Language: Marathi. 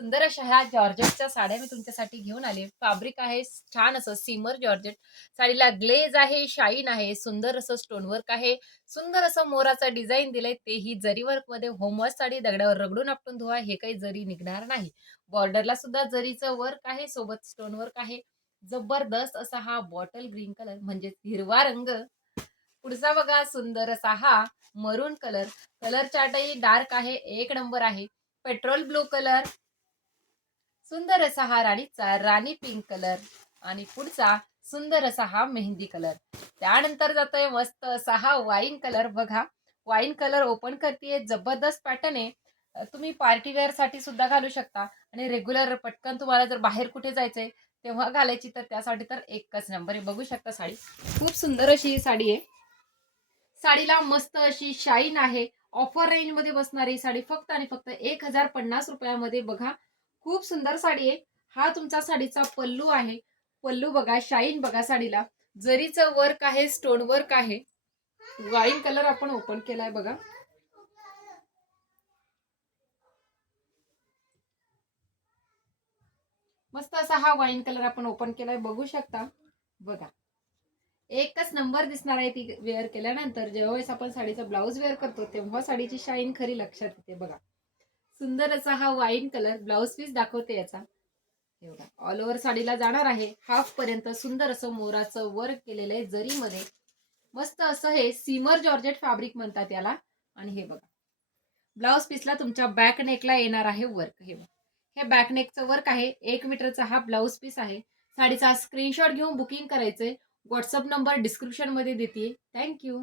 सुंदर अशा ह्या जॉर्जेटच्या साड्या मी तुमच्यासाठी घेऊन आले. फॅब्रिक आहे छान असं सिमर जॉर्जेट. साडीला ग्लेज आहे, शाईन आहे, सुंदर असं स्टोन वर्क आहे. सुंदर असं मोराचा डिझाइन दिलंय, तेही जरी वर्कमध्ये. होमवॉश साडी दगडावर रगडून आपटून धुवा, हे काही जरी निघणार नाही. बॉर्डरला सुद्धा जरीचं वर्क आहे, सोबत स्टोन वर्क आहे. जबरदस्त असा हा बॉटल ग्रीन कलर म्हणजेच हिरवा रंग. पुढचा बघा सुंदर असा हा मरून कलर. कलर चार्टही डार्क आहे, एक नंबर आहे. पेट्रोल ब्लू कलर, सुंदर असा हा राणी पिंक कलर आणि पुढचा सुंदर असा हा मेहंदी कलर. त्यानंतर जातोय मस्त असा हा वाईन कलर. बघा वाईन कलर ओपन करतेय, जबरदस्त पॅटर्न आहे. तुम्ही पार्टी वेअर साठी सुद्धा घालू शकता आणि रेग्युलर पटकन तुम्हाला जर बाहेर कुठे जायचंय तेव्हा घालायची तर त्यासाठी तर एकच नंबर आहे. बघू शकता साडी खूप सुंदर अशी ही साडी आहे. साडीला मस्त अशी शाईन आहे. ऑफर रेंज मध्ये बसणारी साडी फक्त आणि फक्त 1050 रुपयामध्ये. बघा खूप सुंदर साडी आहे. हा तुमचा साडीचा पल्लू आहे. पल्लू बघा, शाईन बघा साडीला. जरीचं वर्क आहे, स्टोन वर्क आहे. वाईन कलर आपण ओपन केलाय बघा. मस्त असा हा वाईन कलर आपण ओपन केलाय, बघू शकता. बघा एकच नंबर दिसणार आहे ती वेअर केल्यानंतर. जेव्हा आपण साडीचा ब्लाऊज वेअर करतो तेव्हा साडीची शाईन खरी लक्षात येते. बघा सुंदर असा हा वाईन कलर. ब्लाऊज पीस दाखवते याचा. एवढा ऑल ओव्हर साडीला जाणार आहे. हाफ पर्यंत सुंदर असं मोराचं वर्क केलेलं आहे जरीमध्ये. मस्त असं हे सीमर जॉर्जेट फॅब्रिक म्हणतात याला. आणि हे बघा ब्लाऊज पीसला तुमच्या बॅक नेकला येणार आहे वर्क. हे बॅक नेकचं वर्क आहे. 1 मीटरचा हा ब्लाऊज पीस आहे. साडीचा स्क्रीनशॉट घेऊन बुकिंग करायचंय. व्हॉट्सअप नंबर डिस्क्रिप्शन मध्ये देते. थँक्यू.